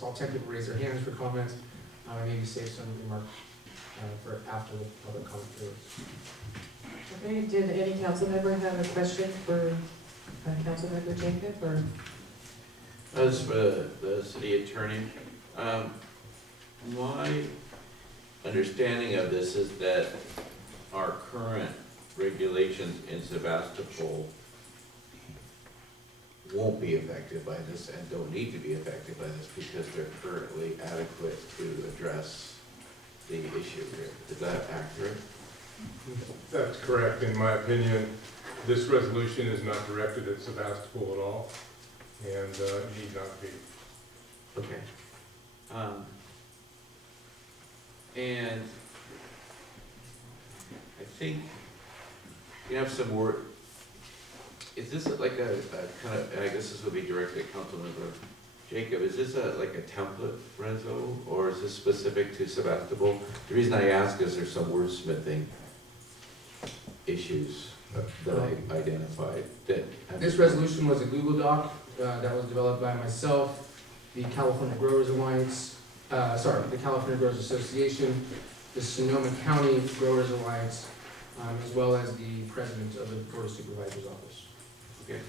So I'll tell people to raise their hands for comments, maybe save some remarks for after the public comment period. Okay, did any council member have a question for Councilmember Jacob, or? As for the city attorney, my understanding of this is that our current regulations in Sebastopol won't be affected by this and don't need to be affected by this because they're currently adequate to address the issue here. Is that accurate? That's correct. In my opinion, this resolution is not directed at Sebastopol at all, and need not be. Okay. And I think you have some word, is this like a kind of, and I guess this would be directed at Councilmember Jacob, is this like a template reso, or is this specific to Sebastopol? The reason I ask is there's some wordsmithing issues that I identified that. This resolution was a Google Doc that was developed by myself, the California Growers Alliance, the California Growers Association, the Sonoma County Growers Alliance, as well as the president of the Board of Supervisors office. Okay.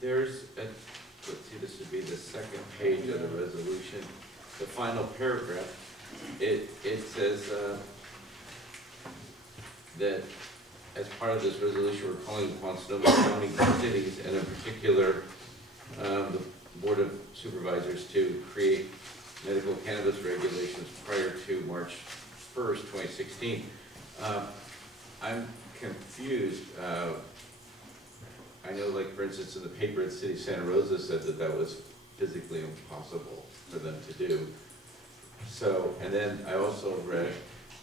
There's a, let's see, this would be the second page of the resolution, the final paragraph. It says that as part of this resolution, we're calling upon Sonoma County cities, and in particular, the Board of Supervisors to create medical cannabis regulations prior to March 1st, 2016. I'm confused. I know, like, for instance, in the paper, the city of Santa Rosa said that that was physically impossible for them to do. So, and then I also read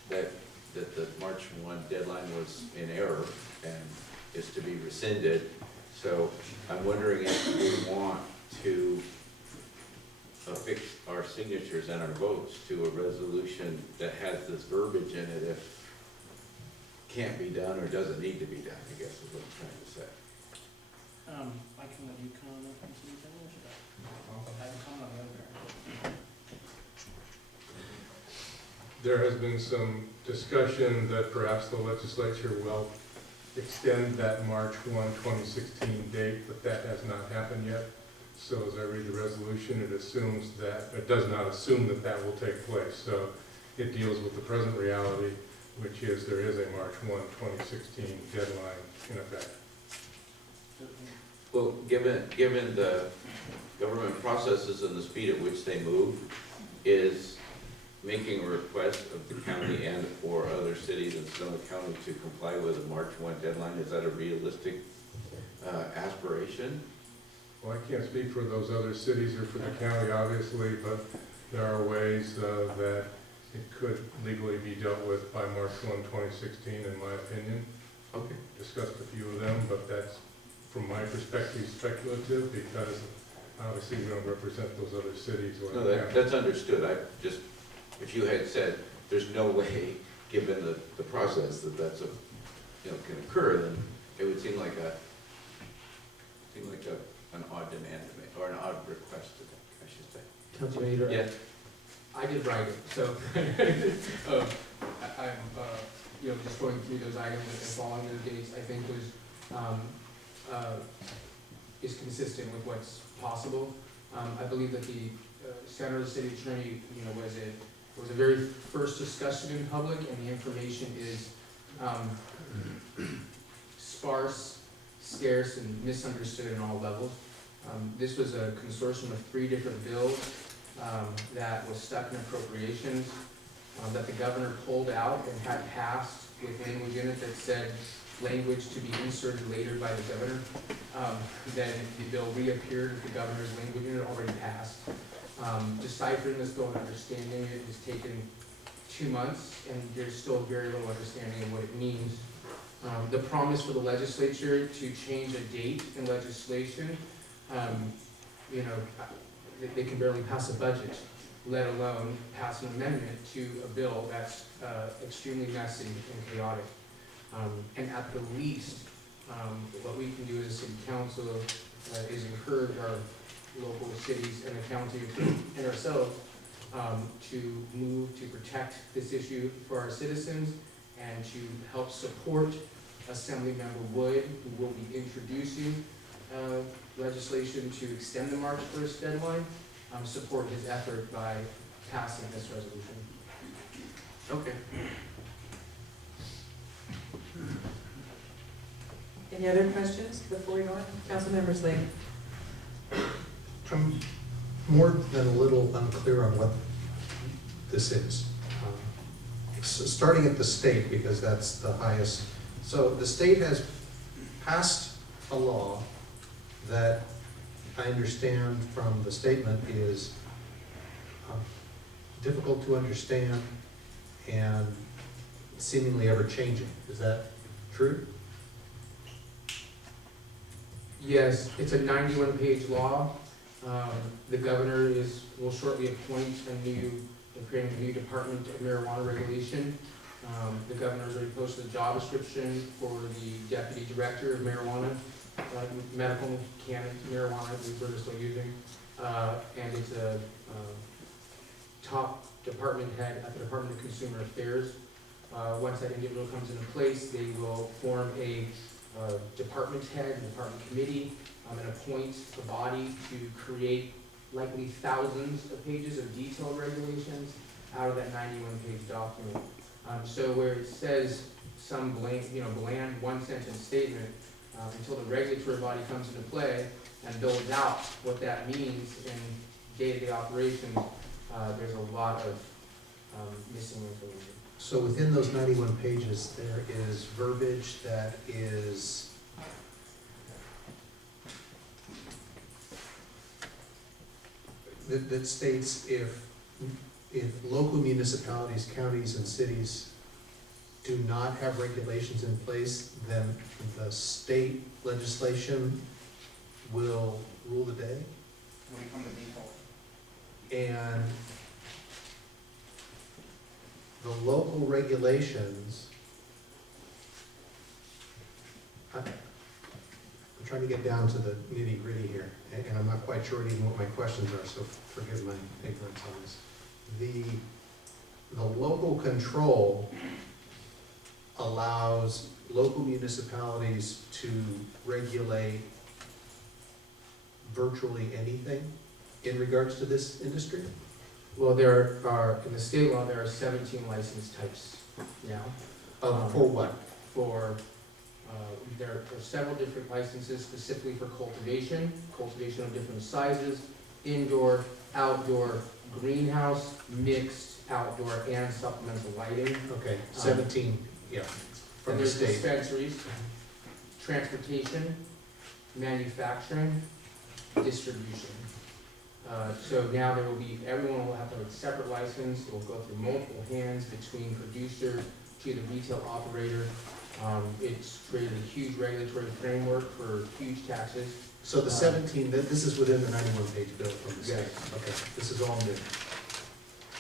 that the March 1 deadline was in error and is to be rescinded. So I'm wondering if we want to affix our signatures and our votes to a resolution that has this verbiage in it if can't be done or doesn't need to be done, I guess is what I'm trying to say. I can let you comment on some of that, or should I have a comment on the other? There has been some discussion that perhaps the legislature will extend that March 1, 2016 date, but that has not happened yet. So as I read the resolution, it assumes that, it does not assume that that will take place. So it deals with the present reality, which is there is a March 1, 2016 deadline in effect. Well, given the government processes and the speed at which they move, is making a request of the county and or other cities in Sonoma County to comply with a March 1 deadline, is that a realistic aspiration? Well, I can't speak for those other cities or for the county, obviously, but there are ways that it could legally be dealt with by March 1, 2016, in my opinion. Okay. Discussed a few of them, but that's, from my perspective, speculative, because obviously we don't represent those other cities or No, the county. that's understood. I just, if you had said there's no way, given the process, that that's a, can occur, then it would seem like an odd demand to make, or an odd request to make, I should say. Councilman Leader, Yeah. I did write it, so I'm just going through those items and following those dates, I think is consistent with what's possible. I believe that the Santa Rosa City Attorney, was a very first discussion in public, and the information is sparse, scarce, and misunderstood in all levels. This was a consortium of 3 different bills that was stuck in appropriations that the governor pulled out and had passed with language in it that said language to be inserted later by the governor. Then the bill reappeared with the governor's language in it already passed. Deciphering this bill and understanding it has taken 2 months, and there's still very little understanding of what it means. The promise for the legislature to change a date in legislation, they can barely pass a budget, let alone pass an amendment to a bill that's extremely messy and chaotic. And at the least, what we can do as a city council is encourage our local cities and the county and ourselves to move to protect this issue for our citizens and to help support Assemblymember Wood, who will be introducing legislation to extend the March 1st deadline, support his effort by passing this resolution. Okay. Any other questions before we go on? Councilmember Slade? I'm more than a little unclear on what this is. So starting at the state, because that's the highest. So the state has passed a law that I understand from the statement is difficult to understand and seemingly ever changing. Is that true? Yes, it's a 91-page law. The governor will shortly appoint creating a new Department of Marijuana Regulation. The governor's already posted a job description for the Deputy Director of Marijuana, medical cannabis marijuana, I believe we're still using. And it's a top department head at the Department of Consumer Affairs. Once that individual comes into place, they will form a department head, department committee, and appoint a body to create likely thousands of pages of detailed regulations out of that 91-page document. So where it says some bland one-sentence statement, until the regulatory body comes into play and builds out what that means in day-to-day operations, there's a lot of missing information. So within those 91 pages, there is verbiage that is that states if local municipalities, counties, and cities do not have regulations in place, then the state legislation will rule the day. Will become the default. And the local regulations, I'm trying to get down to the nitty gritty here, and I'm not quite sure even what my questions are, so forgive my ignorance on this. The local control allows local municipalities to regulate virtually anything in regards to this industry? Well, there are, in the state law, there are 17 license types now. For what? There are several different licenses specifically for cultivation of different sizes, indoor, outdoor, greenhouse, mixed, outdoor, and supplemental lighting. Okay, 17, yeah, And from the there's state. dispensaries, transportation, manufacturing, distribution. So now there will be, everyone will have to have a separate license. It will go through multiple hands between producer to the retail operator. It's created a huge regulatory framework for huge taxes. So the 17, this is within the 91-page bill from the state? Yes. Okay, this is all new.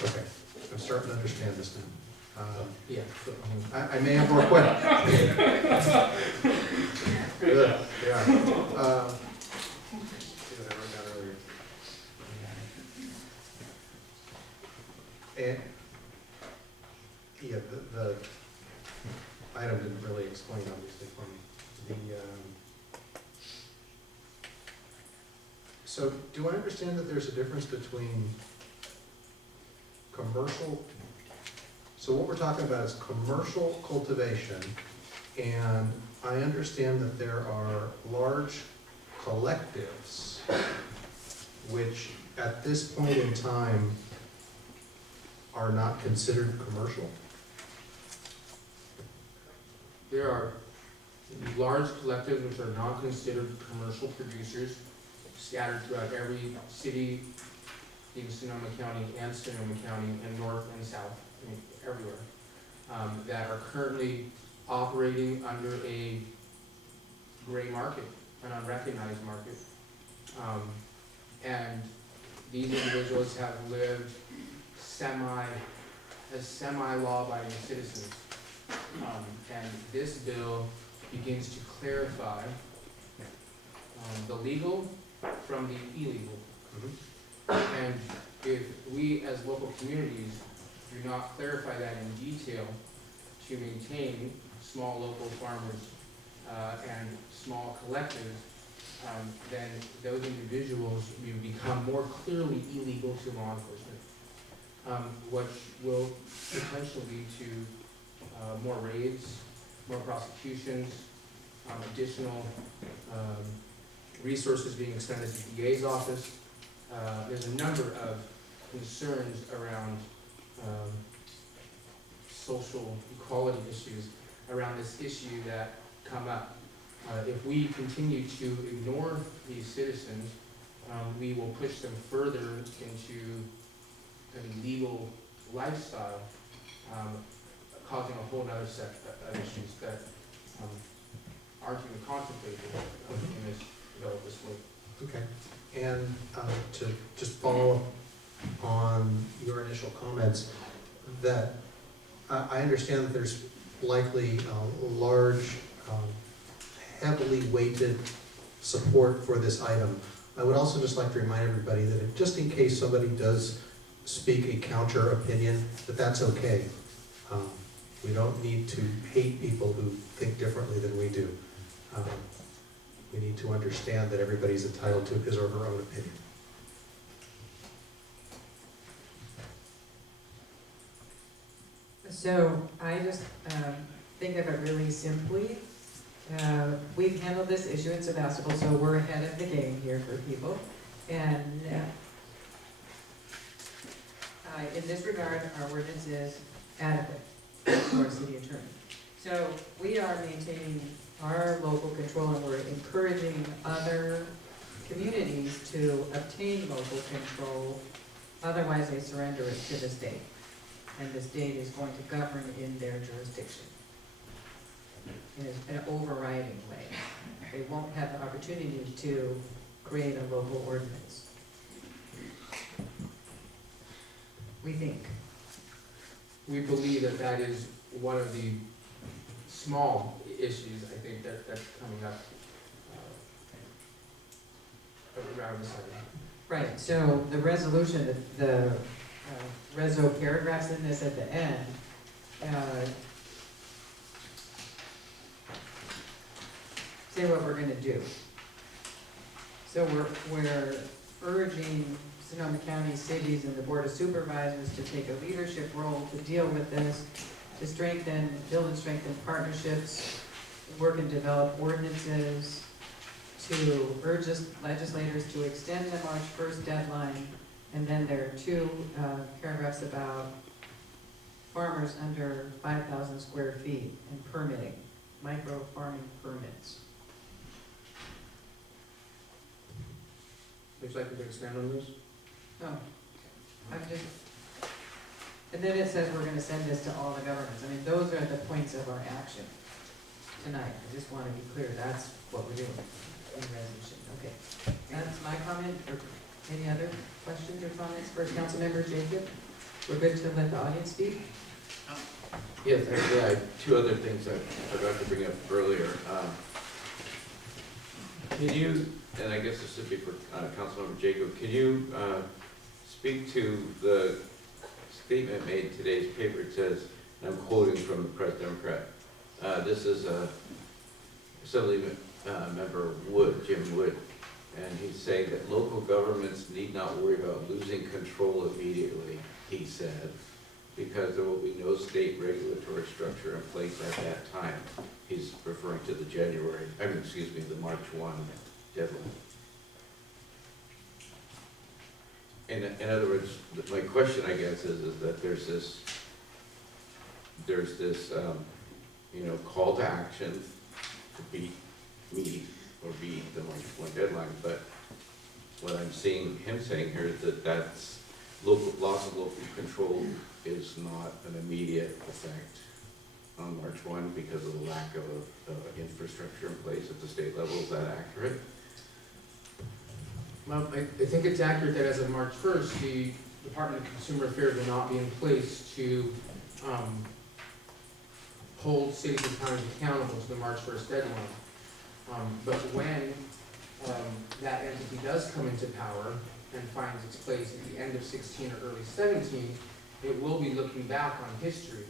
Okay, I'm starting to understand this now. Yeah. So, I may have more questions. Good, yeah. See what I wrote down earlier. And, yeah, the item didn't really explain obviously for me. So do I understand that there's a difference between commercial, so what we're talking about is commercial cultivation, and I understand that there are large collectives which at this point in time are not considered commercial? there are large collectives which are not considered commercial producers scattered throughout every city in Sonoma County and Sonoma County and north and south, I mean, everywhere, that are currently operating under a gray market, an unrecognized market. And these individuals have lived as semi-law-abiding citizens And this bill begins to clarify the legal from the illegal. And if we as local communities do not clarify that in detail to maintain small local farmers and small collectives, then those individuals will become more clearly illegal to law enforcement, which will potentially lead to more raids, more prosecutions, additional resources being expended to the DA's office. There's a number of concerns around social equality issues around this issue that come up. If we continue to ignore these citizens, we will push them further into an illegal lifestyle, causing a whole other set of issues that aren't even contemplated in this bill this way. Okay, and to just follow up on your initial comments, that I understand that there's likely large, heavily weighted support for this item. I would also just like to remind everybody that just in case somebody does speak a counter opinion, that's okay. We don't need to hate people who think differently than we do. We need to understand that everybody's entitled to his or her own opinion. So I just think of it really simply. We've handled this issuance of basketball, so we're ahead of the game here for people. And in this regard, our ordinance is adequate for our city attorney. So we are maintaining our local control, and we're encouraging other communities to obtain local control. Otherwise, they surrender it to the state, and the state is going to govern in their jurisdiction in an overriding way. They won't have the opportunity to create a local ordinance. We think. We believe that that is one of the small issues, I think, that's coming up around this item. Right, so the resolution, the reso paragraphs in this at the end, say what we're gonna do. So we're urging Sonoma County cities and the Board of Supervisors to take a leadership role to deal with this, to build and strengthen partnerships, work and develop ordinances, to urge legislators to extend the March 1st deadline. And then there are two paragraphs about farmers under 5,000 square feet and permitting, micro farming permits. Would you like me to expand on this? No, and then it says we're gonna send this to all the governments. I mean, those are the points of our action tonight. I just wanna be clear, that's what we're doing in resolution. Okay, that's my comment. Any other questions or comments for Councilmember Jacob? We're good to let the audience speak? Yes, actually, I have two other things I forgot to bring up earlier. Can you, and I guess this should be for Councilmember Jacob, can you speak to the statement made in today's paper? It says, and I'm quoting from the Press Democrat, this is Assembly Member Wood, Jim Wood, and he's saying that local governments need not worry about losing control immediately, he said, because there will be no state regulatory structure in place at that time. He's referring to the the March 1 deadline. In other words, my question, I guess, is that there's this call to action to meet the March 1 deadline, but what I'm seeing him saying here is that that's loss of local control is not an immediate effect on March 1 because of the lack of infrastructure in place at the state level. Is that accurate? Well, I think it's accurate that as of March 1st, the Department of Consumer Affairs will not be in place to hold cities and counties accountable to the March 1st deadline. But when that entity does come into power and finds its place at the end of 16 or early 17, it will be looking back on history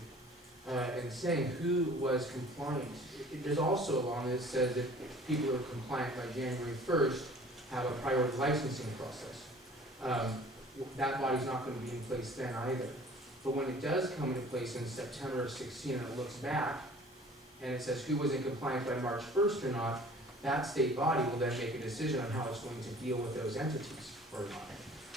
and saying who was compliant. There's also a law that says that people who are compliant by January 1st have a priority licensing process. That body's not going to be in place then either. But when it does come into place in September of 16 and it looks back and it says who was in compliance by March 1st or not, that state body will then make a decision on how it's going to deal with those entities or not.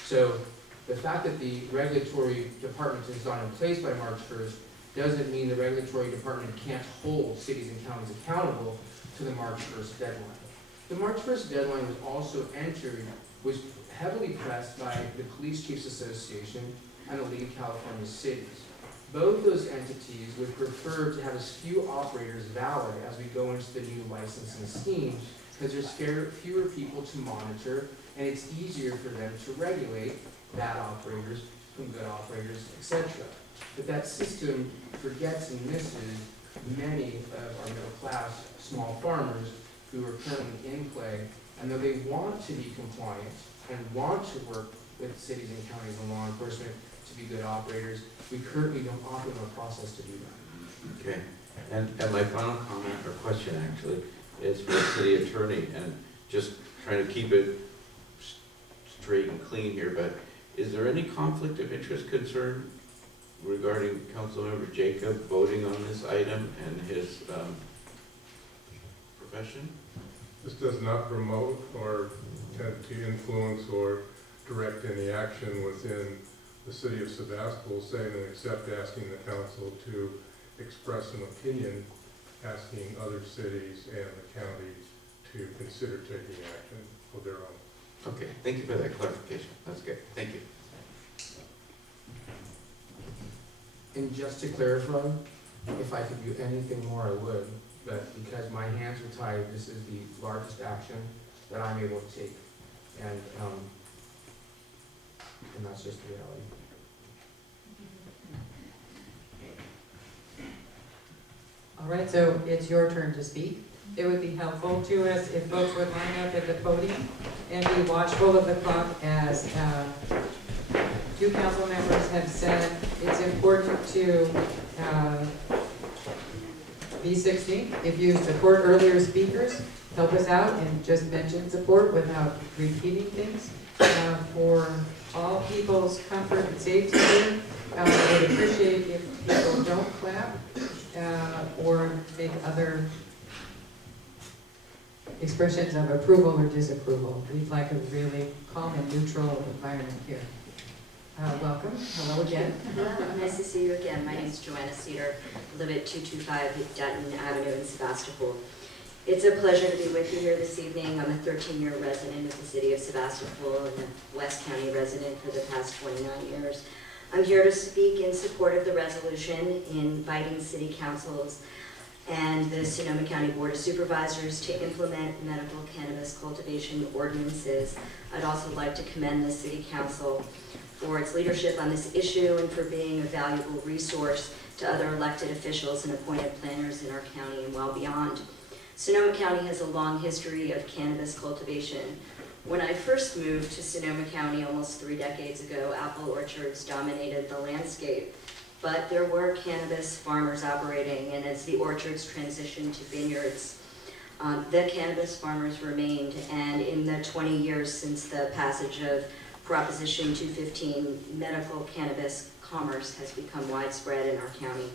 So the fact that the regulatory department is not in place by March 1st doesn't mean the regulatory department can't hold cities and counties accountable to the March 1st deadline. The March 1st deadline was heavily pressed by the Police Chiefs Association and the League of California Cities. Both those entities would prefer to have as few operators valid as we go into the new licensing scheme, because there's fewer people to monitor, and it's easier for them to regulate bad operators from good operators, etc. But that system forgets and misses many of our middle-class small farmers who are currently in play, and though they want to be compliant and want to work with cities and counties and law enforcement to be good operators, we currently don't offer them a process to do that. Okay, and my final comment or question actually is for the city attorney, and just trying to keep it straight and clean here, but is there any conflict of interest concern regarding Councilmember Jacob voting on this item and his profession? This does not promote or tend to influence or direct any action within the city of Sebastopol, saying and except asking the council to express an opinion, asking other cities and the county to consider taking action of their own. Okay, thank you for that clarification. That's good. Thank you. And just to clarify, if I could do anything more, I would, but because my hands are tied, this is the largest action that I'm able to take. And that's just the reality. All right, so it's your turn to speak. It would be helpful to us if folks would line up at the podium and be watchful of the clock. As two council members have said, it's important to be 60. If you support earlier speakers, help us out and just mention support without repeating things. For all people's comfort and safety here, I would appreciate if people don't clap or make other expressions of approval or disapproval. We'd like a really calm and neutral environment here. Welcome. Hello again. Hello. Nice to see you again. My name is Joanna Cedar. I live at 225 Dutton Avenue in Sebastopol. It's a pleasure to be with you here this evening. I'm a 13-year resident of the city of Sebastopol and a West County resident for the past 29 years. I'm here to speak in support of the resolution inviting city councils and the Sonoma County Board of Supervisors to implement medical cannabis cultivation ordinances. I'd also like to commend the city council for its leadership on this issue and for being a valuable resource to other elected officials and appointed planners in our county and well beyond. Sonoma County has a long history of cannabis cultivation. When I first moved to Sonoma County almost 3 decades ago, apple orchards dominated the landscape. But there were cannabis farmers operating, and as the orchards transitioned to vineyards, the cannabis farmers remained. And in the 20 years since the passage of Proposition 215, medical cannabis commerce has become widespread in our county.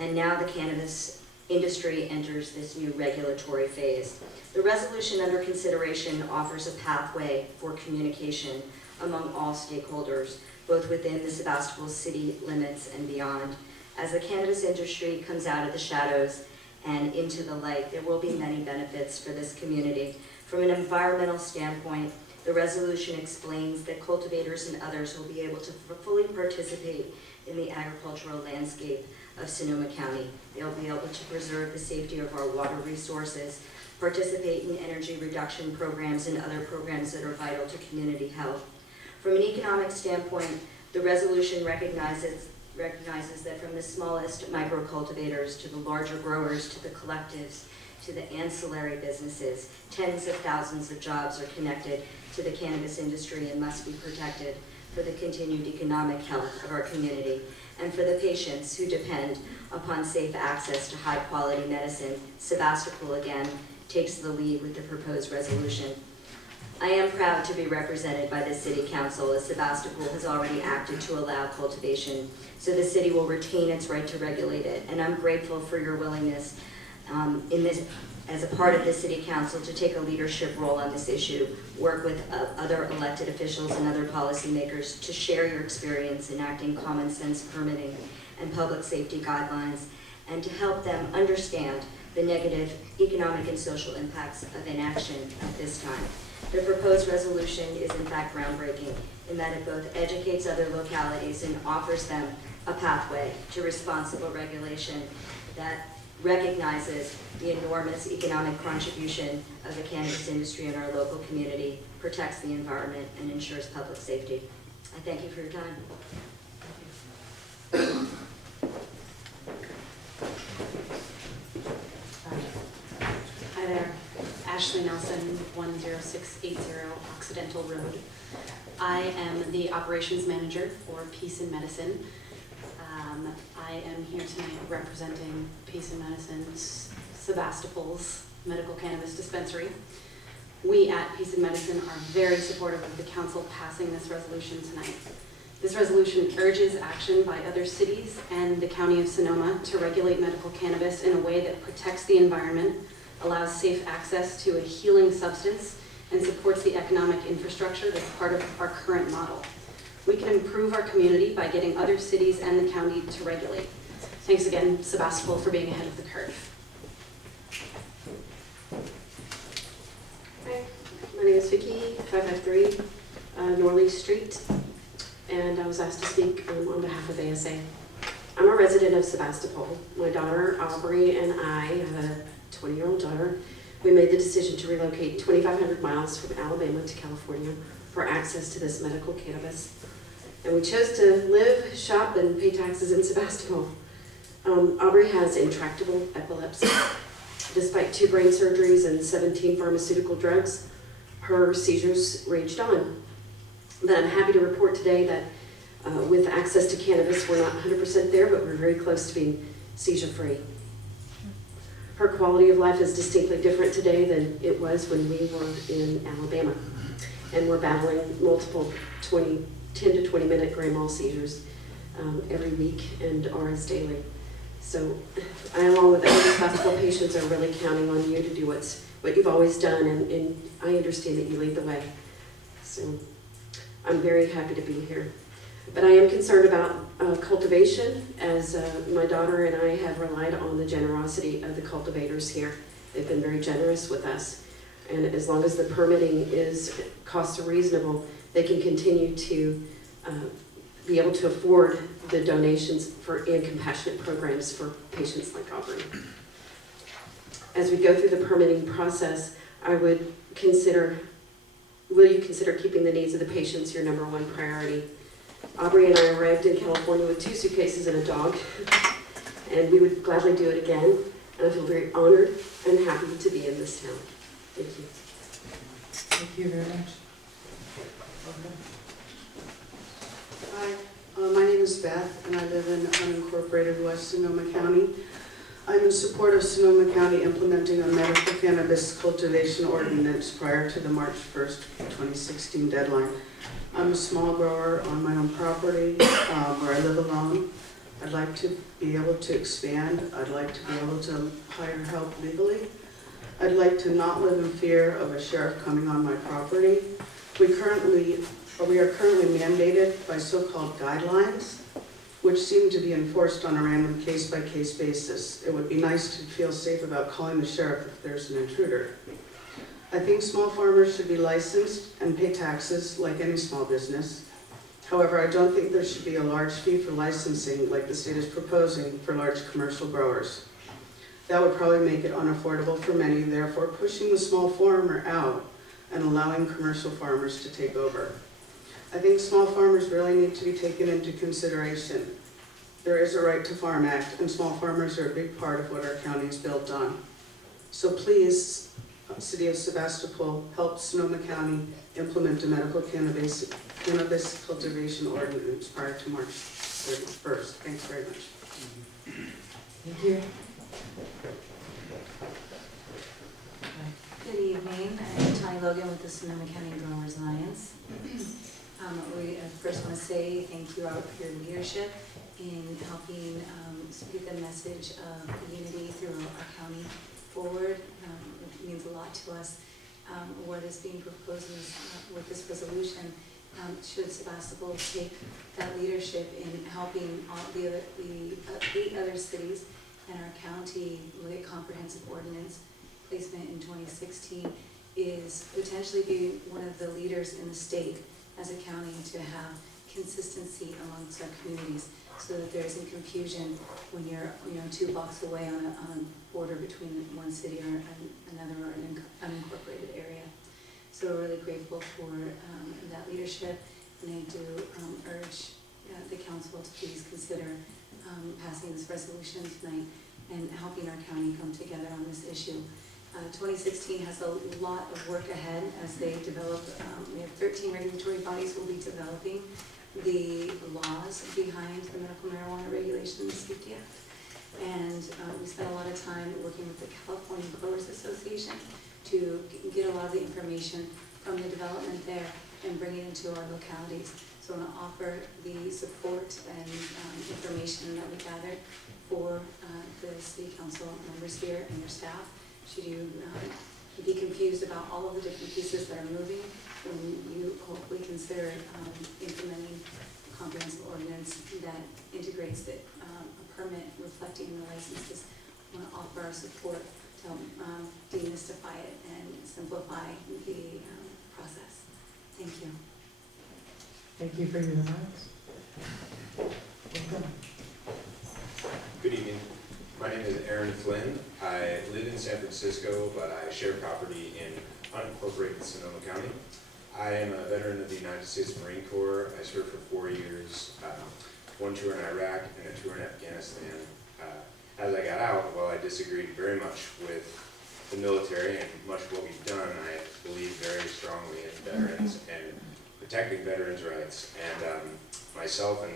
And now the cannabis industry enters this new regulatory phase. The resolution under consideration offers a pathway for communication among all stakeholders, both within the Sebastopol city limits and beyond. As the cannabis industry comes out of the shadows and into the light, there will be many benefits for this community. From an environmental standpoint, the resolution explains that cultivators and others will be able to fully participate in the agricultural landscape of Sonoma County. They'll be able to preserve the safety of our water resources, participate in energy reduction programs and other programs that are vital to community health. From an economic standpoint, the resolution recognizes recognizes that from the smallest micro cultivators to the larger growers to the collectives to the ancillary businesses, tens of thousands of jobs are connected to the cannabis industry and must be protected for the continued economic health of our community and for the patients who depend upon safe access to high-quality medicine. Sebastopol again takes the lead with the proposed resolution. I am proud to be represented by the City Council, as Sebastopol has already acted to allow cultivation, so the city will retain its right to regulate it. And I'm grateful for your willingness as a part of the City Council to take a leadership role on this issue, work with other elected officials and other policymakers to share your experience enacting common sense permitting and public safety guidelines, and to help them understand the negative economic and social impacts of inaction at this time. The proposed resolution is in fact groundbreaking in that it both educates other localities and offers them a pathway to responsible regulation that recognizes the enormous economic contribution of the cannabis industry in our local community, protects the environment, and ensures public safety. I thank you for your time. Hi there, Ashley Nelson, 10680 Occidental Road. I am the operations manager for Peace in Medicine. I am here tonight representing Peace in Medicine's Sebastopol's medical cannabis dispensary. We at Peace in Medicine are very supportive of the council passing this resolution tonight. This resolution urges action by other cities and the County of Sonoma to regulate medical cannabis in a way that protects the environment, allows safe access to a healing substance, and supports the economic infrastructure that's part of our current model. We can improve our community by getting other cities and the county to regulate. Thanks again, Sebastopol, for being ahead of the curve. Hi, my name is Vicki, 553 Norley Street, and I was asked to speak on behalf of ASA. I'm a resident of Sebastopol. My daughter, Aubrey, and I have a 20-year-old daughter. We made the decision to relocate 2,500 miles from Alabama to California for access to this medical cannabis. And we chose to live, shop, and pay taxes in Sebastopol. Aubrey has intractable epilepsy. Despite 2 brain surgeries and 17 pharmaceutical drugs, her seizures raged on. But I'm happy to report today that with access to cannabis, we're not 100% there, but we're very close to being seizure-free. Her quality of life is distinctly different today than it was when we were in Alabama. And we're battling multiple 10 to 20 minute grand mal seizures every week and RS daily. So I, along with other Sebastopol patients, are really counting on you to do what you've always done, and I understand that you lead the way. So I'm very happy to be here. But I am concerned about cultivation, as my daughter and I have relied on the generosity of the cultivators here. They've been very generous with us. And as long as the permitting costs are reasonable, they can continue to be able to afford the donations in compassionate programs for patients like Aubrey. As we go through the permitting process, will you consider keeping the needs of the patients your #1 priority? Aubrey and I arrived in California with 2 suitcases and a dog, and we would gladly do it again. And I feel very honored and happy to be in this town. Thank you. Thank you very much. Hi, my name is Beth, and I live in unincorporated West Sonoma County. I'm in support of Sonoma County implementing a medical cannabis cultivation ordinance prior to the March 1st, 2016 deadline. I'm a small grower on my own property where I live alone. I'd like to be able to expand. I'd like to be able to hire help legally. I'd like to not live in fear of a sheriff coming on my property. We are currently mandated by so-called guidelines, which seem to be enforced on a random case-by-case basis. It would be nice to feel safe about calling the sheriff if there's an intruder. I think small farmers should be licensed and pay taxes like any small business. However, I don't think there should be a large fee for licensing like the state is proposing for large commercial growers. That would probably make it unaffordable for many, therefore pushing the small farmer out and allowing commercial farmers to take over. I think small farmers really need to be taken into consideration. There is a Right to Farm Act, and small farmers are a big part of what our county is built on. So please, City of Sebastopol, help Sonoma County implement a medical cannabis cultivation ordinance prior to March 31st. Thanks very much. Thank you. Good evening, I'm Tony Logan with the Sonoma County Growers Alliance. We first want to say thank you all for your leadership in helping speak the message of unity through our county forward. It means a lot to us. What is being proposed is, with this resolution, should Sebastopol take that leadership in helping all the 8 other cities in our county look at comprehensive ordinance placement in 2016, is potentially be one of the leaders in the state as a county to have consistency amongst our communities, so that there isn't confusion when you're 2 blocks away on a border between one city or another, or an unincorporated area. So we're really grateful for that leadership, and I do urge the council to please consider passing this resolution tonight and helping our county come together on this issue. 2016 has a lot of work ahead as they develop. We have 13 regulatory bodies who will be developing the laws behind the medical marijuana regulations, safety act. And we spent a lot of time working with the California Growers Association to get a lot of the information from the development there and bring it into our localities. So I want to offer the support and information that we gathered for the city council members here and your staff. Should you be confused about all of the different pieces that are moving, when you hopefully consider implementing a comprehensive ordinance that integrates a permit reflecting the licenses, I want to offer our support to help demystify it and simplify the process. Thank you. Thank you for your remarks. Welcome. Good evening. My name is Aaron Flynn. I live in San Francisco, but I share property in unincorporated Sonoma County. I am a veteran of the United States Marine Corps. I served for 4 years, 1 tour in Iraq and a tour in Afghanistan. As I got out, while I disagreed very much with the military and much of what we've done, I believe very strongly in veterans and protecting veterans' rights. And myself and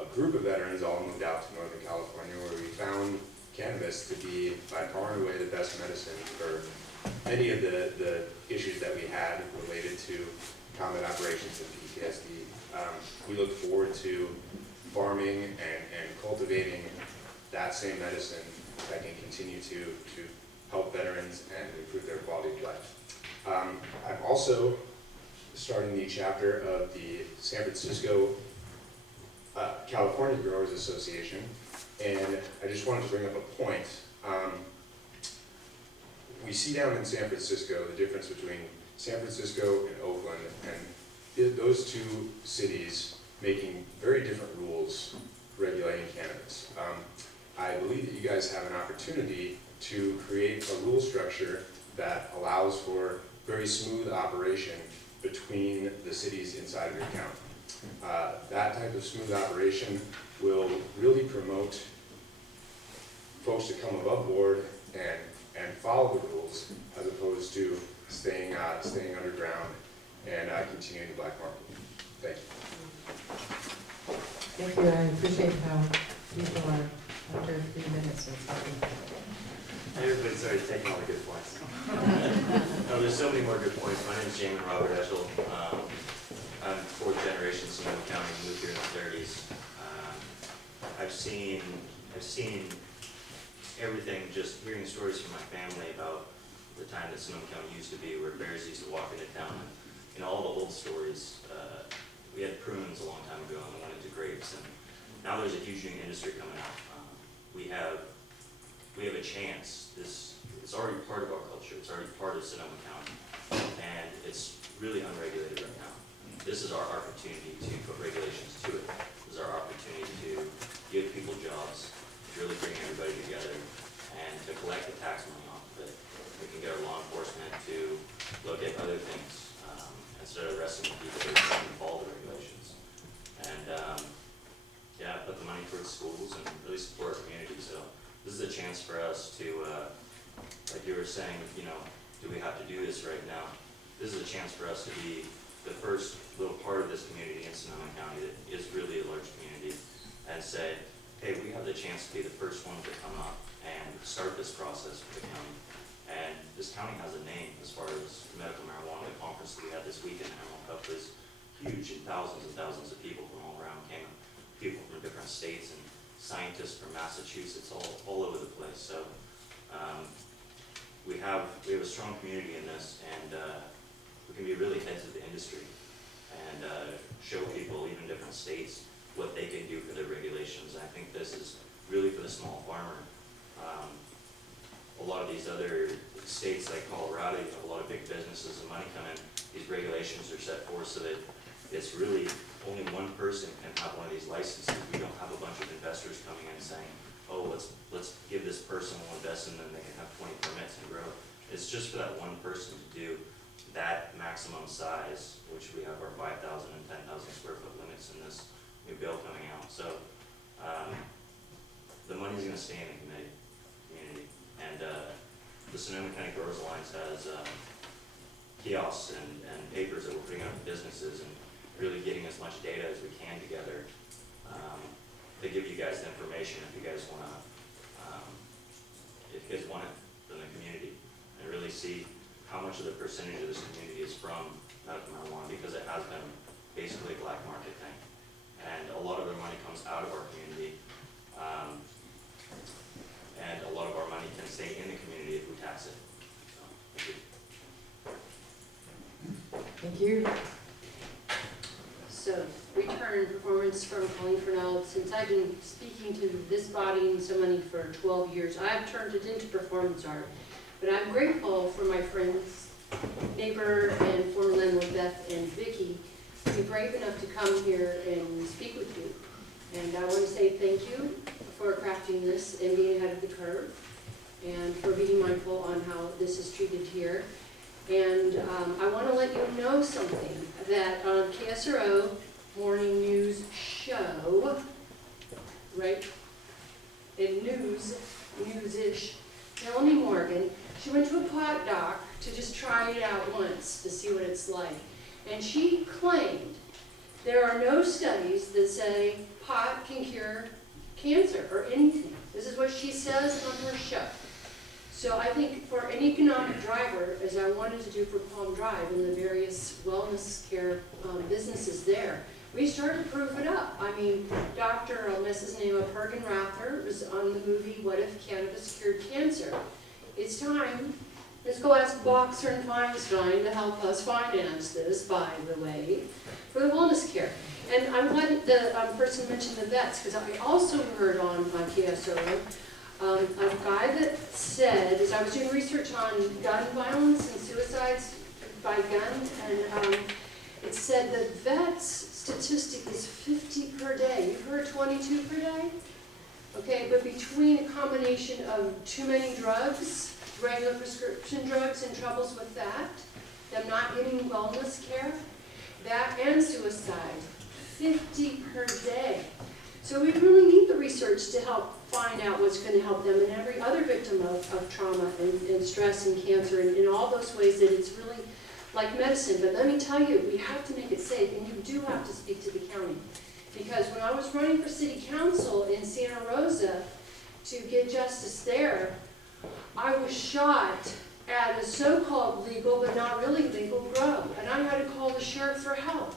a group of veterans all moved out to Northern California, where we found cannabis to be by far and away the best medicine for many of the issues that we had related to combat operations and PTSD. We look forward to farming and cultivating that same medicine that can continue to help veterans and improve their quality of life. I'm also starting the chapter of the San Francisco California Growers Association, and I just wanted to bring up a point. We see down in San Francisco the difference between San Francisco and Oakland, and those 2 cities making very different rules regulating cannabis. I believe that you guys have an opportunity to create a rule structure that allows for very smooth operation between the cities inside of your county. That type of smooth operation will really promote folks to come above board and follow the rules, as opposed to staying underground and continuing the black market. Thank you. Thank you. I appreciate how people are under 3 minutes or something. Everybody's already taking all the good points. No, there's so many more good points. My name is Jamin Robert Eschel. I'm 4th generation Sonoma County, moved here in the 30s. I've seen everything, just hearing stories from my family about the time that Sonoma County used to be, where bears used to walk into town, and all the old stories. We had prunes a long time ago, and we went into grapes, and now there's a huge new industry coming out. We have a chance. It's already part of our culture. It's already part of Sonoma County, and it's really unregulated right now. This is our opportunity to put regulations to it. This is our opportunity to give people jobs, to really bring everybody together, and to collect the tax money off of it. We can get our law enforcement to look at other things instead of arresting people who don't follow the regulations. And yeah, put them money towards schools and really support our community. So this is a chance for us to, like you were saying, you know, do we have to do this right now? This is a chance for us to be the first little part of this community in Sonoma County that is really a large community, and say, hey, we have the chance to be the first one to come up and start this process for the county. And this county has a name as far as medical marijuana. The conference that we had this weekend, Emerald Cup, was huge, and thousands of people from all around came, people from different states and scientists from Massachusetts, all over the place. So we have a strong community in this, and we can be really heads of the industry and show people, even different states, what they can do for their regulations. And I think this is really for the small farmer. A lot of these other states like Colorado, you have a lot of big businesses and money come in. These regulations are set forth so that it's really only one person can have one of these licenses. We don't have a bunch of investors coming in saying, oh, let's give this person, we'll invest in them, they can have 20 permits and grow. It's just for that one person to do that maximum size, which we have our 5,000 and 10,000 square foot limits in this new bill coming out. So the money's gonna stay in the community. And the Sonoma County Growers Alliance has kiosks and papers that we're putting out to businesses and really getting as much data as we can together to give you guys the information if you guys want it from the community, and really see how much of the percentage of this community is from medical marijuana, because it has been basically a black market thing. And a lot of their money comes out of our community. And a lot of our money can stay in the community if we tax it. So, thank you. Thank you. So, return performance from Colleen Fernald. Since I've been speaking to this body and so many for 12 years, I've turned it into performance art. But I'm grateful for my friends, neighbor and former landlord Beth and Vicki, to be brave enough to come here and speak with you. And I want to say thank you for crafting this and being ahead of the curve, and for being mindful on how this is treated here. And I want to let you know something, that on KSRO Morning News Show, right, in news-ish, Melanie Morgan, she went to a pot doc to just try it out once to see what it's like. And she claimed there are no studies that say pot can cure cancer or anything. This is what she says on her show. So I think for an economic driver, as I wanted to do for Palm Drive and the various wellness care businesses there, we started to proof it up. I mean, Dr. I'll mess his name up, Hergen Rather was on the movie What If Cannabis Cured Cancer? It's time. Let's go ask Boxer and Feinstein to help us finance this, by the way, for the wellness care. And I'm glad the person mentioned the vets, because I also heard on KSRO a guy that said, as I was doing research on gun violence and suicides by gun, and it said the vets statistic is 50 per day. You've heard 22 per day? Okay, but between a combination of too many drugs, regular prescription drugs and troubles with that, them not getting wellness care, that and suicide, 50 per day. So we really need the research to help find out what's going to help them and every other victim of trauma and stress and cancer, and in all those ways that it's really like medicine. But let me tell you, we have to make it safe, and you do have to speak to the county. Because when I was running for city council in Santa Rosa to get justice there, I was shot at a so-called legal, but not really legal, grow. And I had to call the sheriff for help.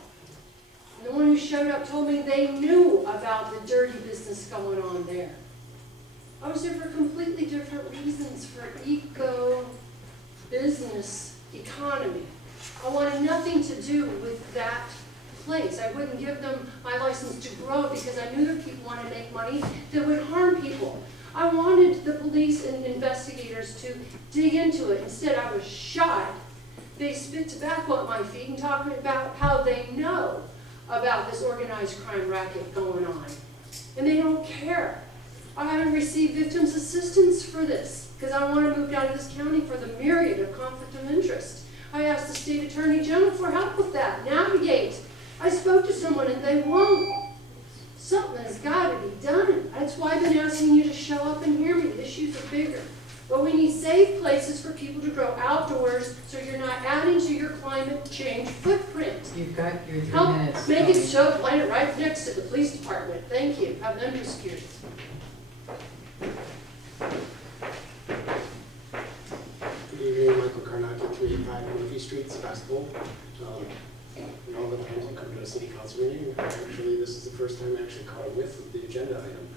And the one who showed up told me they knew about the dirty business going on there. I was there for completely different reasons, for business, economy. I wanted nothing to do with that place. I wouldn't give them my license to grow because I knew that people want to make money that would harm people. I wanted the police and investigators to dig into it. Instead, I was shot. They spit tobacco at my feet and talking about how they know about this organized crime racket going on. And they don't care. I haven't received victims assistance for this because I want to move down to this county for the myriad of conflict of interest. I asked the state attorney general for help with that. Navigate. I spoke to someone and they won't. Something has got to be done. That's why I've been asking you to show up and hear me. The issues are bigger. But we need safe places for people to grow outdoors so you're not adding to your climate change footprint. You've got your 3 Help minutes. make it Tony. so, plant it right next to the police department. Thank you. Have them secured. Good evening, Michael Karnaki, 385 Murphy Street, Sebastopol. And all the times I come to a city council meeting, actually, this is the first time I actually caught a whiff of the agenda item.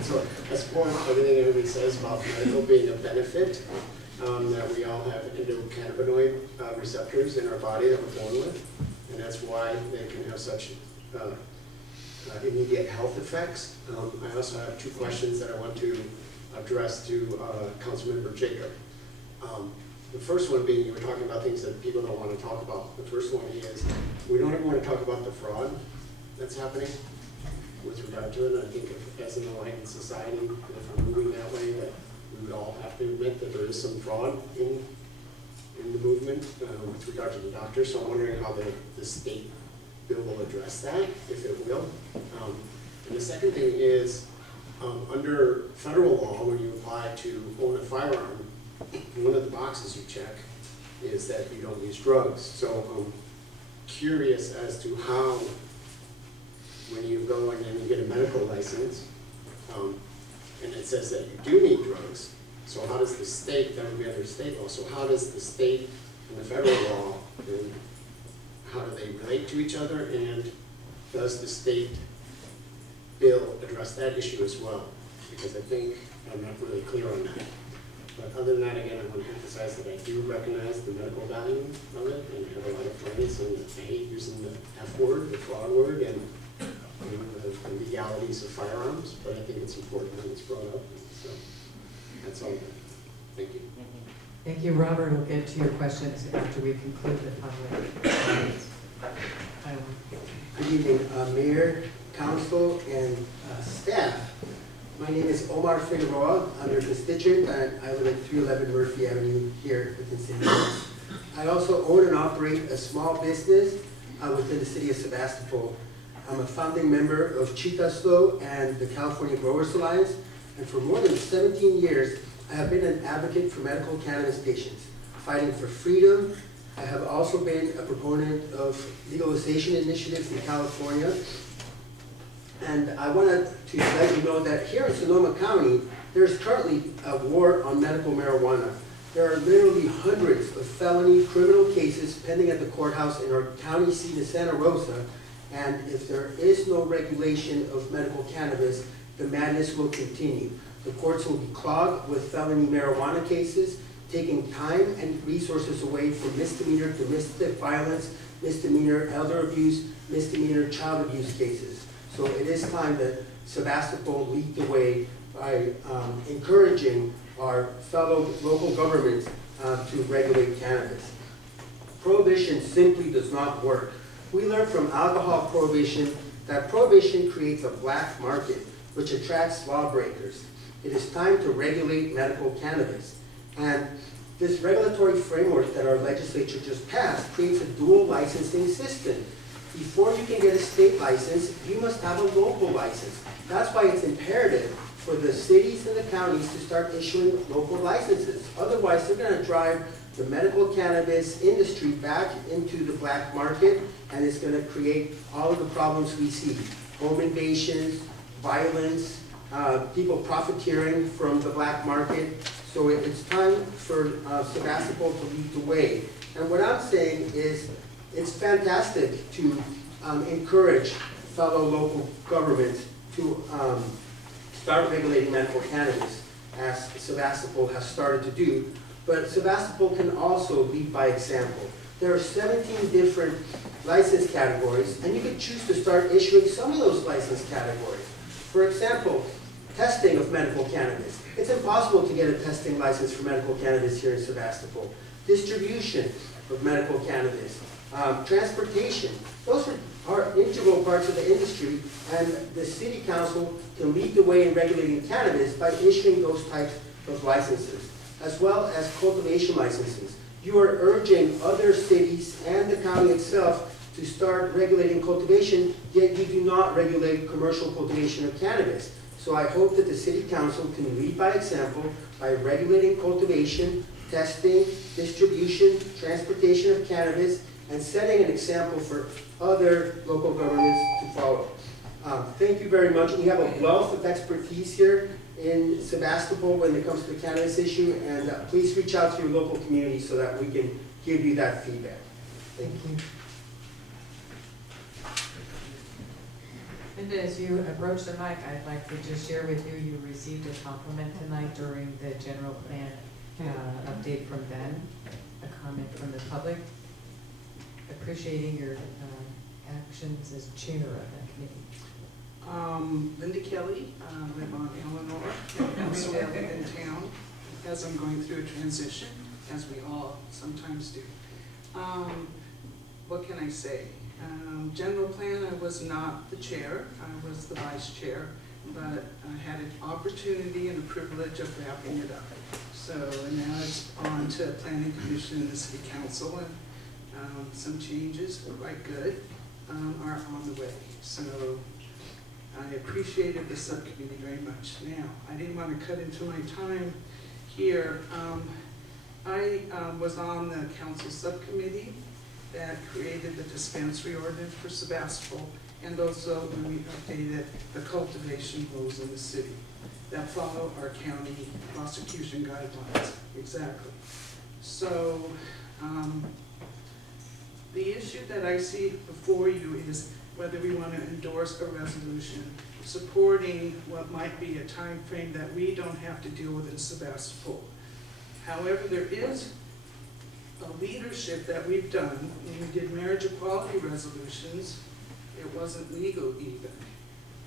So I support everything everybody says about medical being a benefit, that we all have endocannabinoid receptors in our body that we're born with, and that's why they can have such immediate health effects. I also have 2 questions that I want to address to Councilmember Jacob. The first one being, you were talking about things that people don't want to talk about. The first one is, we don't even want to talk about the fraud that's happening with regard to it. I think as an enlightened society, if we're moving that way, that we would all have to admit that there is some fraud in the movement with regard to the doctors. So I'm wondering how the state bill will address that, if it will. And the second thing is, under federal law, when you apply to own a firearm, one of the boxes you check is that you don't use drugs. So I'm curious as to how, when you go and then you get a medical license, and it says that you do need drugs, so how does the state, that would be under state law, so how does the state and the federal law, and how do they relate to each other, and does the state bill address that issue as well? Because I think I'm not really clear on that. But other than that, again, I want to emphasize that I do recognize the medical value of it, and I have a lot of friends, and I hate using the F word, the fraud word, and the legalities of firearms, but I think it's important that it's brought up. So that's all. Thank you. Thank you, Robert. We'll get to your questions after we conclude the public comments. Good evening, Mayor, Council, and staff. My name is Omar Figueroa. I'm your constituent, and I live at 311 Murphy Avenue here within City Limits. I also own and operate a small business within the city of Sebastopol. I'm a founding member of Chitaslo and the California Growers Alliance, and for more than 17 years, I have been an advocate for medical cannabis patients, fighting for freedom. I have also been a proponent of legalization initiatives in California. And I wanted to let you know that here in Sonoma County, there's currently a war on medical marijuana. There are literally hundreds of felony criminal cases pending at the courthouse in our county seat of Santa Rosa. And if there is no regulation of medical cannabis, the madness will continue. The courts will be clogged with felony marijuana cases, taking time and resources away from misdemeanor domestic violence, misdemeanor elder abuse, misdemeanor child abuse cases. So it is time that Sebastopol lead the way by encouraging our fellow local governments to regulate cannabis. Prohibition simply does not work. We learned from alcohol prohibition that prohibition creates a black market, which attracts lawbreakers. It is time to regulate medical cannabis. And this regulatory framework that our legislature just passed creates a dual licensing system. Before you can get a state license, you must have a local license. That's why it's imperative for the cities and the counties to start issuing local licenses. Otherwise, they're going to drive the medical cannabis industry back into the black market, and it's going to create all of the problems we see. Home invasions, violence, people profiteering from the black market. So it's time for Sebastopol to lead the way. And what I'm saying is, it's fantastic to encourage fellow local governments to start regulating medical cannabis, as Sebastopol has started to do. But Sebastopol can also lead by example. There are 17 different license categories, and you can choose to start issuing some of those license categories. For example, testing of medical cannabis. It's impossible to get a testing license for medical cannabis here in Sebastopol. Distribution of medical cannabis. Transportation, those are integral parts of the industry, and the city council can lead the way in regulating cannabis by issuing those types of licenses, as well as cultivation licenses. You are urging other cities and the county itself to start regulating cultivation, yet you do not regulate commercial cultivation of cannabis. So I hope that the city council can lead by example by regulating cultivation, testing, distribution, transportation of cannabis, and setting an example for other local governments to follow. Thank you very much. We have a wealth of expertise here in Sebastopol when it comes to the cannabis issue, and please reach out to your local community so that we can give you that feedback. Thank you. And as you approach the mic, I'd like to just share with you, you received a compliment tonight during the general plan update from Ben, a comment from the public, appreciating your actions as chair of that committee. Linda Kelly, live on Eleanor, and elsewhere within town, as I'm going through a transition, as we all sometimes do. What can I say? General plan, I was not the chair, I was the vice chair, but I had an opportunity and a privilege of wrapping it up. So now it's on to planning commission and the city council, and some changes, quite good, are on the way. So I appreciated the subcommittee very much. Now, I didn't want to cut into my time here. I was on the council subcommittee that created the dispensary ordinance for Sebastopol, and also when we updated the cultivation rules in the city that follow our county prosecution guidelines. Exactly. So the issue that I see before you is whether we want to endorse a resolution supporting what might be a time frame that we don't have to deal with in Sebastopol. However, there is a leadership that we've done. When we did marriage equality resolutions, it wasn't legal even.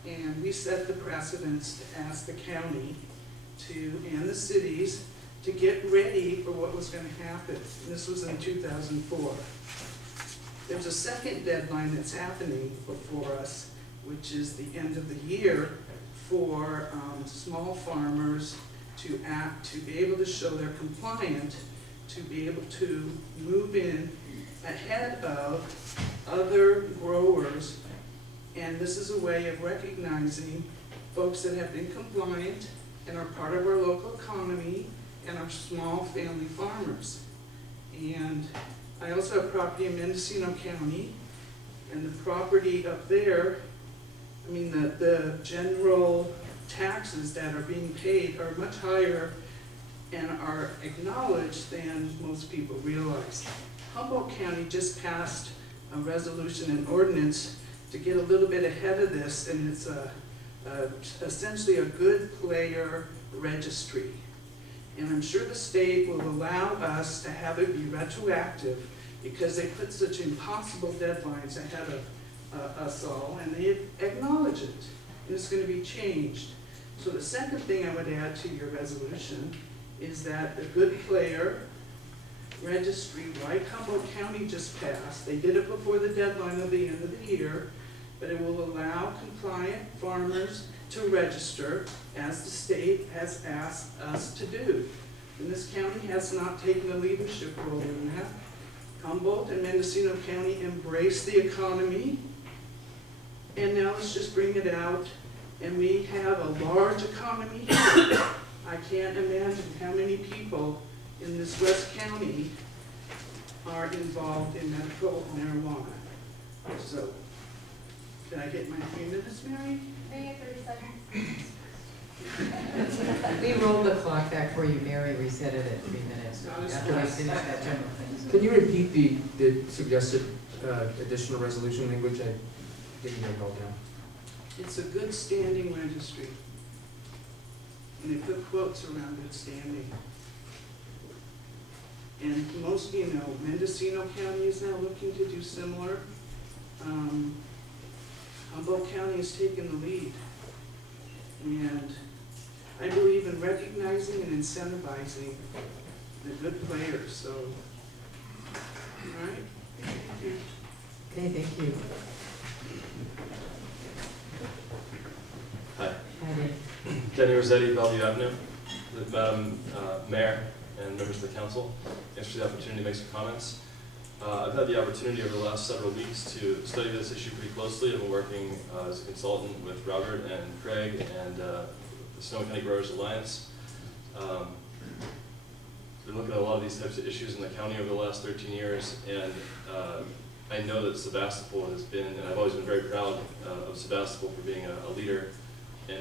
And we set the precedents to ask the county and the cities to get ready for what was going to happen. And this was in 2004. There's a second deadline that's happening before us, which is the end of the year for small farmers to be able to show they're compliant, to be able to move in ahead of other growers. And this is a way of recognizing folks that have been compliant and are part of our local economy and our small family farmers. And I also have property in Mendocino County, and the property up there, I mean, the general taxes that are being paid are much higher and are acknowledged than most people realize. Humboldt County just passed a resolution and ordinance to get a little bit ahead of this, and it's essentially a good player registry. And I'm sure the state will allow us to have it be retroactive because they put such impossible deadlines ahead of us all, and they acknowledge it, and it's going to be changed. So the second thing I would add to your resolution is that the good player registry, like Humboldt County just passed, they did it before the deadline of the end of the year, but it will allow compliant farmers to register as the state has asked us to do. And this county has not taken a leadership role in that. Humboldt and Mendocino County embrace the economy, and now let's just bring it out. And we have a large economy here. I can't imagine how many people in this West County are involved in medical marijuana. So, can I get my 3 minutes, Mary? Can I get 30 seconds? We rolled the clock back for you, Mary, reset it at 3 minutes after we finished that general thing. Can you repeat the suggested additional resolution language? I didn't get it all down. It's a good standing registry. And they put quotes around good standing. And most of you know, Mendocino County is now looking to do similar. Humboldt County has taken the lead. And I believe in recognizing and incentivizing the good players, so, all right? Thank you. Okay, thank you. Hi. Hi. Denny Rossetti, Bellevue Avenue. Madam Mayor and members of the council, thanks for the opportunity to make some comments. I've had the opportunity over the last several weeks to study this issue pretty closely. I've been working as a consultant with Robert and Craig and the Sonoma County Growers Alliance. Been looking at a lot of these types of issues in the county over the last 13 years, and I know that Sebastopol has been, and I've always been very proud of Sebastopol for being a leader in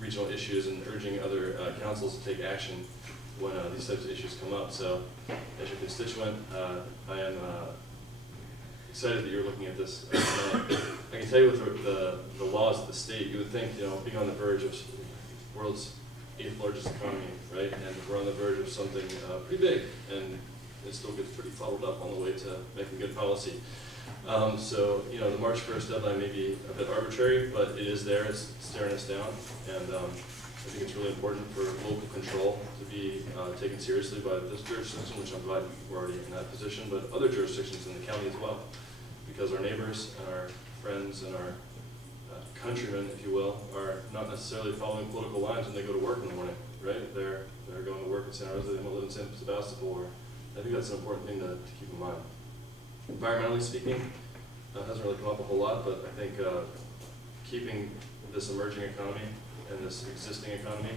regional issues and urging other councils to take action when these types of issues come up. So, as your constituent, I am excited that you're looking at this. I can tell you with the laws of the state, you would think, being on the verge of world's 8th largest economy, right? And we're on the verge of something pretty big, and it still gets pretty fuddled up on the way to making good policy. So, the March 1st deadline may be a bit arbitrary, but it is there, it's staring us down, and I think it's really important for local control to be taken seriously by this jurisdiction, which I'm glad we're already in that position, but other jurisdictions in the county as well, because our neighbors and our friends and our countrymen, if you will, are not necessarily following political lines when they go to work in the morning, right? They're going to work in Santa Rosa, they don't live in San Sebastopol, or I think that's an important thing to keep in mind. Environmentally speaking, it hasn't really come up a whole lot, but I think keeping this emerging economy and this existing economy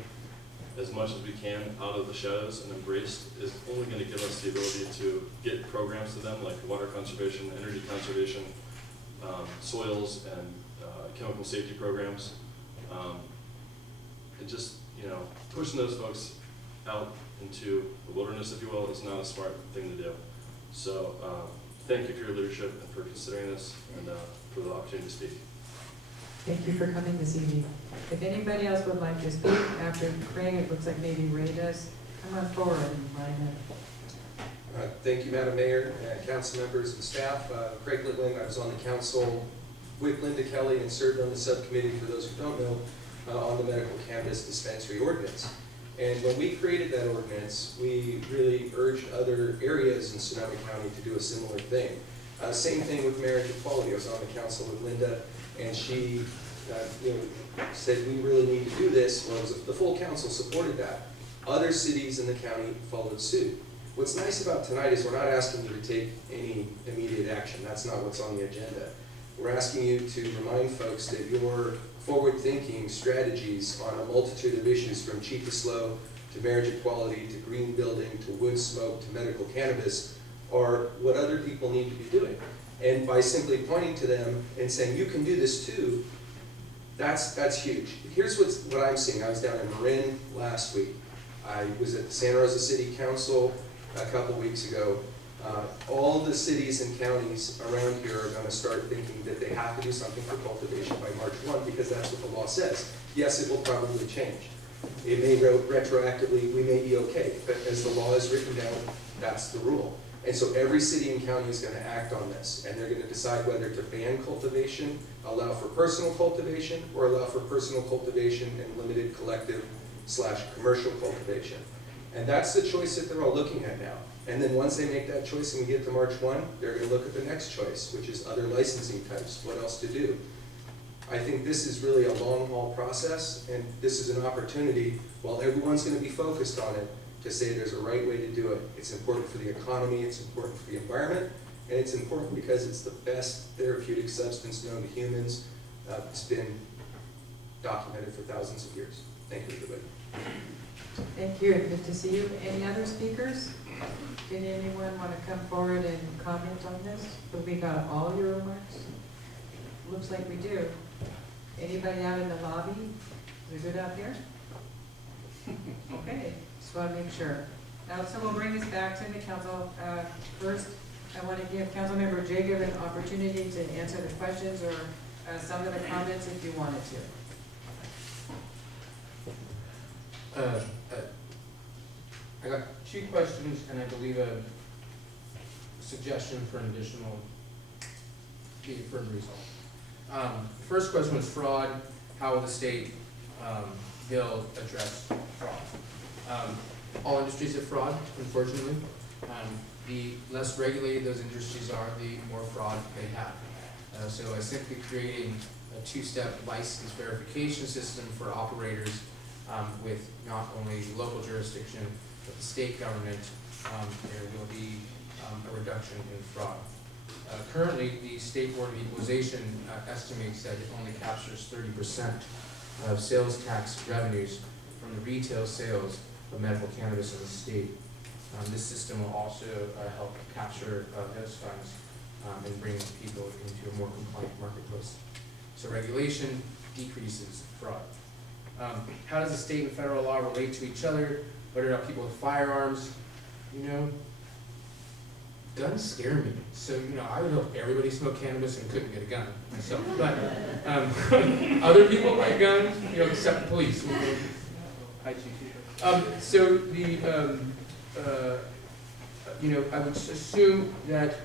as much as we can out of the shadows and embraced is only going to give us the ability to get programs to them like water conservation, energy conservation, soils and chemical safety programs, and just pushing those folks out into the wilderness, if you will, is not a smart thing to do. So thank you for your leadership and for considering this and for the opportunity to speak. Thank you for coming this evening. If anybody else would like to speak after Craig, it looks like maybe Ray does, come on forward and line up. Thank you, Madam Mayor, and council members and staff. Craig Litwin, I was on the council with Linda Kelly and served on the subcommittee, for those who don't know, on the medical cannabis dispensary ordinance. And when we created that ordinance, we really urged other areas in Sonoma County to do a similar thing. Same thing with marriage equality. I was on the council with Linda, and she said we really need to do this. Well, the full council supported that. Other cities in the county followed suit. What's nice about tonight is we're not asking you to take any immediate action. That's not what's on the agenda. We're asking you to remind folks that your forward-thinking strategies on a multitude of issues, from cheap to slow, to marriage equality, to green building, to wood smoke, to medical cannabis, are what other people need to be doing. And by simply pointing to them and saying, you can do this too, that's huge. Here's what I'm seeing. I was down in Marin last week. I was at the Santa Rosa City Council a couple weeks ago. All the cities and counties around here are going to start thinking that they have to do something for cultivation by March 1 because that's what the law says. Yes, it will probably change. It may retroactively, we may be okay, but as the law is written down, that's the rule. And so every city and county is going to act on this, and they're going to decide whether to ban cultivation, allow for personal cultivation, or allow for personal cultivation and limited collective/commercial cultivation. And that's the choice that they're all looking at now. And then once they make that choice and we get to March 1, they're going to look at the next choice, which is other licensing types, what else to do. I think this is really a long-haul process, and this is an opportunity, while everyone's going to be focused on it, to say there's a right way to do it. It's important for the economy, it's important for the environment, and it's important because it's the best therapeutic substance known to humans. It's been documented for thousands of years. Thank you, everybody. Thank you, good to see you. Any other speakers? Did anyone want to come forward and comment on this? Have we got all your remarks? Looks like we do. Anybody out in the lobby? Is it good out here? Okay, just want to make sure. Now, so we'll bring this back to the council. First, I want to give Councilmember Jacob an opportunity to answer the questions or some of the comments if you wanted to. I got 2 questions and I believe a suggestion for an additional for result. The first question was fraud. How will the state bill address fraud? All industries have fraud, unfortunately. The less regulated those industries are, the more fraud they have. So by simply creating a 2-step license verification system for operators with not only local jurisdiction, but the state government, there will be a reduction in fraud. Currently, the State Board of Equalization estimates that it only captures 30% of sales tax revenues from the retail sales of medical cannabis in the state. This system will also help capture those funds and bring people into a more compliant marketplace. So regulation decreases fraud. How does the state and federal law relate to each other? What about people with firearms? You know, guns scare me. So, you know, I would hope everybody smoked cannabis and couldn't get a gun myself. But other people like guns, you know, except the police. So the, you know, I would assume that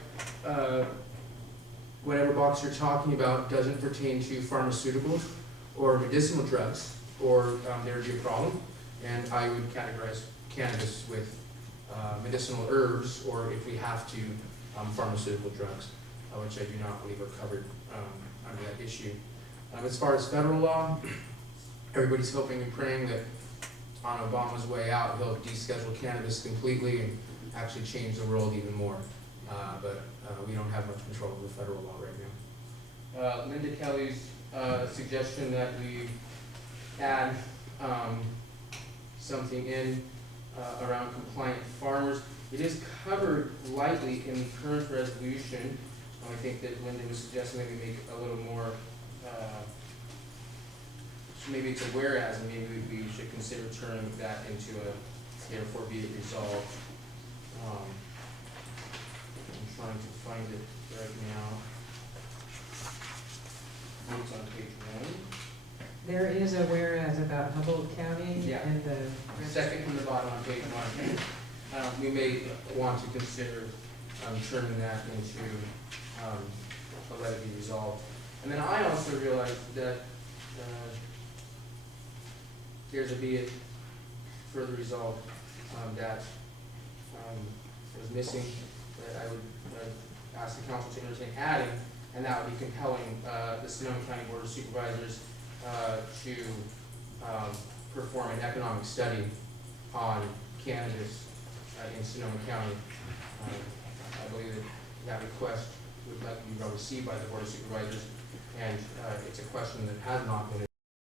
whatever box you're talking about doesn't pertain to pharmaceuticals or medicinal drugs, or there would be a problem. And I would categorize cannabis with medicinal herbs, or if we have to, pharmaceutical drugs, which I do not believe are covered under that issue. As far as federal law, everybody's hoping and praying that on Obama's way out, he'll deschedule cannabis completely and actually change the world even more. But we don't have much control of the federal law right now. Linda Kelly's suggestion that we add something in around compliant farmers. It is covered lightly in the current resolution. I think that Linda was suggesting that we make a little more, maybe it's a whereas, and maybe we should consider turning that into a therefore be it resolved. I'm trying to find it right now. It's on page 1. There is a whereas about Humboldt County Yeah. and the. Second from the bottom on page 1. We may want to consider turning that into a let it be resolved. And then I also realized that there's a be it further resolved that was missing, that I would ask the council to entertain adding, and that would be compelling the Sonoma County Board of Supervisors to perform an economic study on cannabis in Sonoma County. I believe that request would likely be well received by the Board of Supervisors, and it's a question that has not been